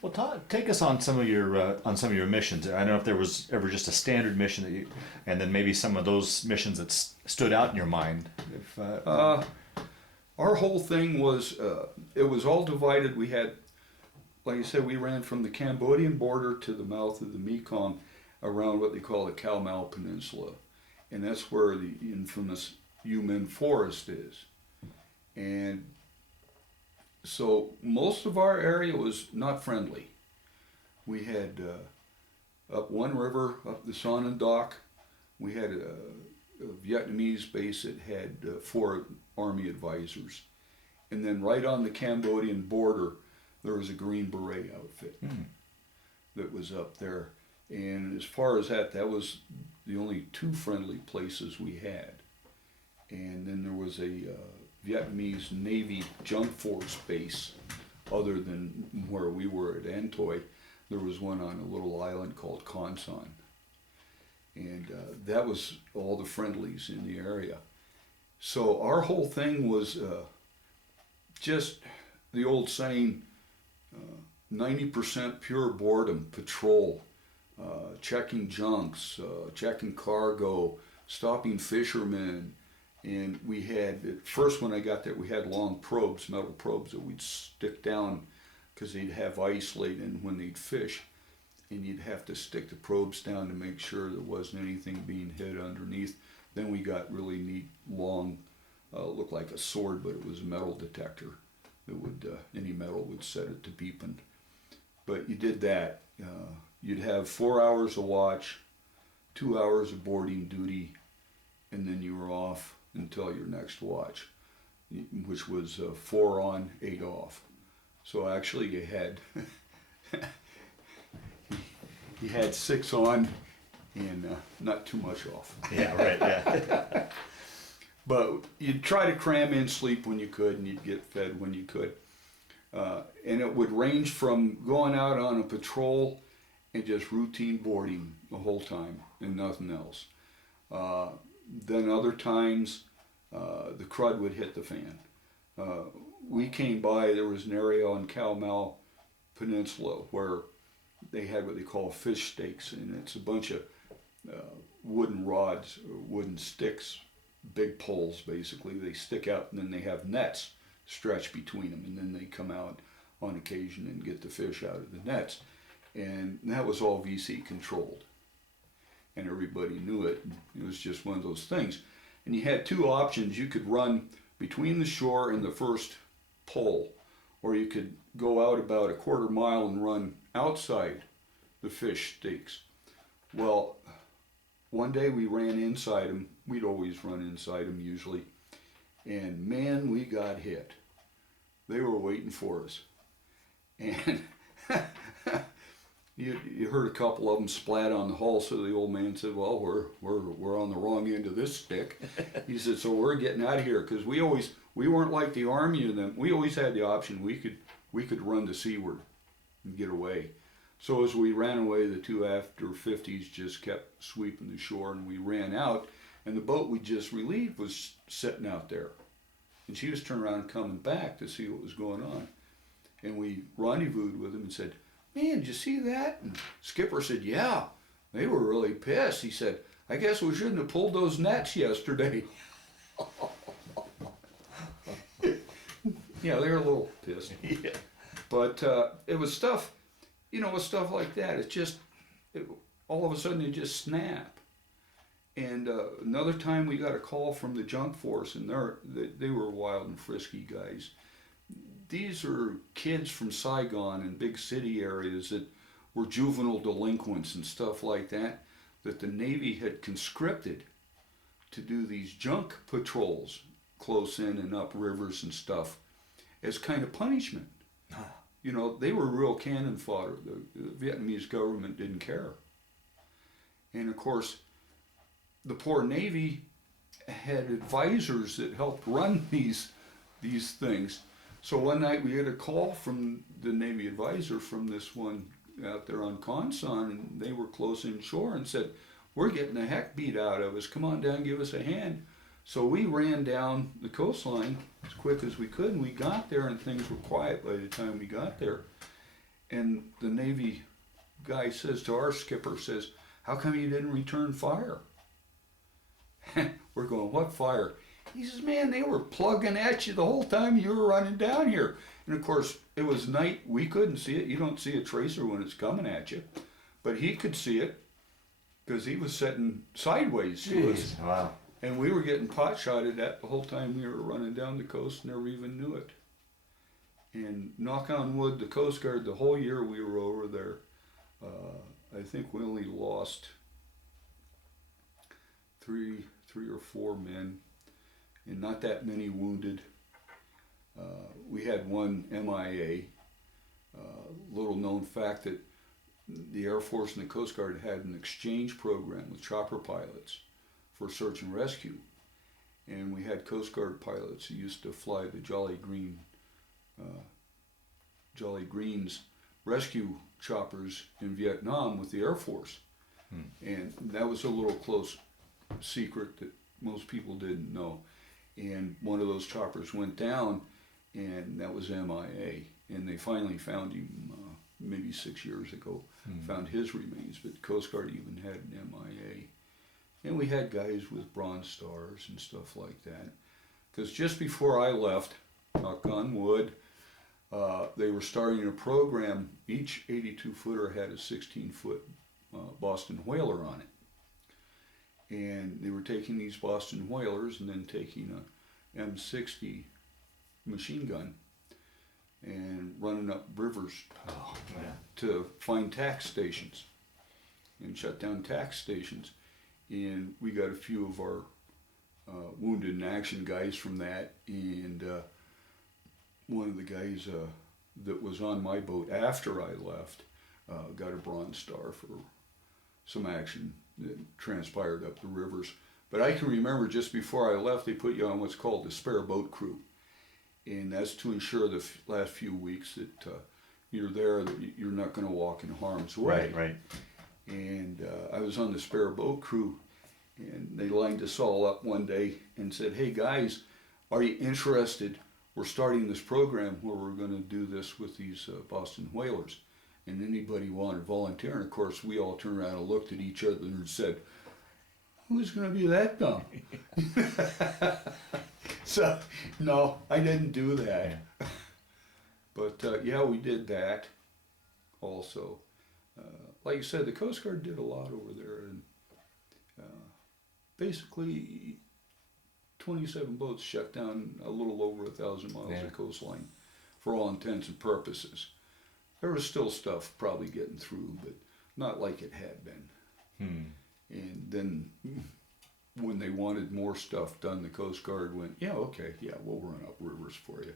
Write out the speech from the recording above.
Well, take us on some of your missions. I don't know if there was ever just a standard mission that you, and then maybe some of those missions that stood out in your mind. If, Our whole thing was, it was all divided. We had, like I said, we ran from the Cambodian border to the mouth of the Mekong around what they call the Khao Mau Peninsula. And that's where the infamous Yumen Forest is. And so most of our area was not friendly. We had up one river, up the Son and Doc, we had a Vietnamese base that had 4 Army advisors. And then right on the Cambodian border, there was a Green Beret outfit that was up there. And as far as that, that was the only 2 friendly places we had. And then there was a Vietnamese Navy junk force base, other than where we were at Antoy. There was one on a little island called Con Son. And that was all the friendlies in the area. So our whole thing was just the old saying, 90% pure boredom, patrol, checking junks, checking cargo, stopping fishermen. And we had, at first when I got there, we had long probes, metal probes that we'd stick down because they'd have ice laid in when they'd fish. And you'd have to stick the probes down to make sure there wasn't anything being hid underneath. Then we got really neat, long, looked like a sword, but it was a metal detector that would, any metal would set it to beeping. But you did that. You'd have 4 hours of watch, 2 hours of boarding duty, and then you were off until your next watch, which was 4 on, 8 off. So actually you had you had 6 on and not too much off. yeah, right, yeah. But you'd try to cram in sleep when you could, and you'd get fed when you could. And it would range from going out on a patrol and just routine boarding the whole time and nothing else. Then other times, the crud would hit the fan. We came by, there was an area on Khao Mau Peninsula where they had what they call fish stakes, and it's a bunch of wooden rods, or wooden sticks, big poles basically. They stick out and then they have nets stretched between them, and then they come out on occasion and get the fish out of the nets. And that was all VC controlled. And everybody knew it. It was just one of those things. And you had 2 options. You could run between the shore and the first pole, or you could go out about a quarter mile and run outside the fish stakes. Well, one day we ran inside them. We'd always run inside them usually. And man, we got hit. They were waiting for us. And you heard a couple of them splat on the hull, so the old man said, well, we're on the wrong end of this stick. He said, so we're getting out of here, because we weren't like the Army and them. We always had the option. We could run to seaward and get away. So as we ran away, the 2 after 50s just kept sweeping the shore, and we ran out, and the boat we just relieved was sitting out there. And she was turning around and coming back to see what was going on. And we rendezvoused with him and said, man, did you see that? And Skipper said, yeah, they were really pissed. He said, I guess we shouldn't have pulled those nets yesterday. Yeah, they were a little pissed. Yeah. But it was stuff, with stuff like that. It's just, all of a sudden you just snap. And another time we got a call from the junk force, and they were wild and frisky guys. These are kids from Saigon and big city areas that were juvenile delinquents and stuff like that the Navy had conscripted to do these junk patrols close in and up rivers and stuff as kind of punishment. They were real cannon fodder. The Vietnamese government didn't care. And of course, the poor Navy had advisors that helped run these things. So one night we had a call from the Navy advisor from this one out there on Con Son, and they were close inshore, and said, we're getting the heck beat out of us. Come on down, give us a hand. So we ran down the coastline as quick as we could, and we got there, and things were quiet by the time we got there. And the Navy guy says to our skipper, says, how come you didn't return fire? We're going, what fire? He says, man, they were plugging at you the whole time you were running down here. And of course, it was night. We couldn't see it. You don't see a tracer when it's coming at you. But he could see it because he was setting sideways to us. Wow. And we were getting pot shotted at the whole time we were running down the coast, never even knew it. And knock on wood, the Coast Guard, the whole year we were over there, I think we only lost three or four men, and not that many wounded. We had one MIA. Little known fact that the Air Force and the Coast Guard had an exchange program with chopper pilots for search and rescue. And we had Coast Guard pilots who used to fly the Jolly Green's rescue choppers in Vietnam with the Air Force. And that was a little close secret that most people didn't know. And one of those choppers went down, and that was MIA. And they finally found him maybe 6 years ago, found his remains, but Coast Guard even had an MIA. And we had guys with Bronze Stars and stuff like that. Because just before I left, knock on wood, they were starting a program. Each 82-footer had a 16-foot Boston Whaler on it. And they were taking these Boston Whalers and then taking a M60 machine gun and running up rivers to find tax stations and shut down tax stations. And we got a few of our wounded in action guys from that. And one of the guys that was on my boat after I left got a Bronze Star for some action that transpired up the rivers. But I can remember just before I left, they put you on what's called the spare boat crew. And that's to ensure the last few weeks that you're there, that you're not going to walk in harm's way. Right. And I was on the spare boat crew, and they lined us all up one day and said, hey guys, are you interested? We're starting this program where we're going to do this with these Boston Whalers. And anybody wanted to volunteer? And of course, we all turned around and looked at each other and said, who's going to be that dumb? So, no, I didn't do that. But yeah, we did that also. Like you said, the Coast Guard did a lot over there. And basically, 27 boats shut down a little over 1,000 miles of coastline for all intents and purposes. There was still stuff probably getting through, but not like it had been. And then when they wanted more stuff done, the Coast Guard went, yeah, okay, yeah, we'll run up rivers for you.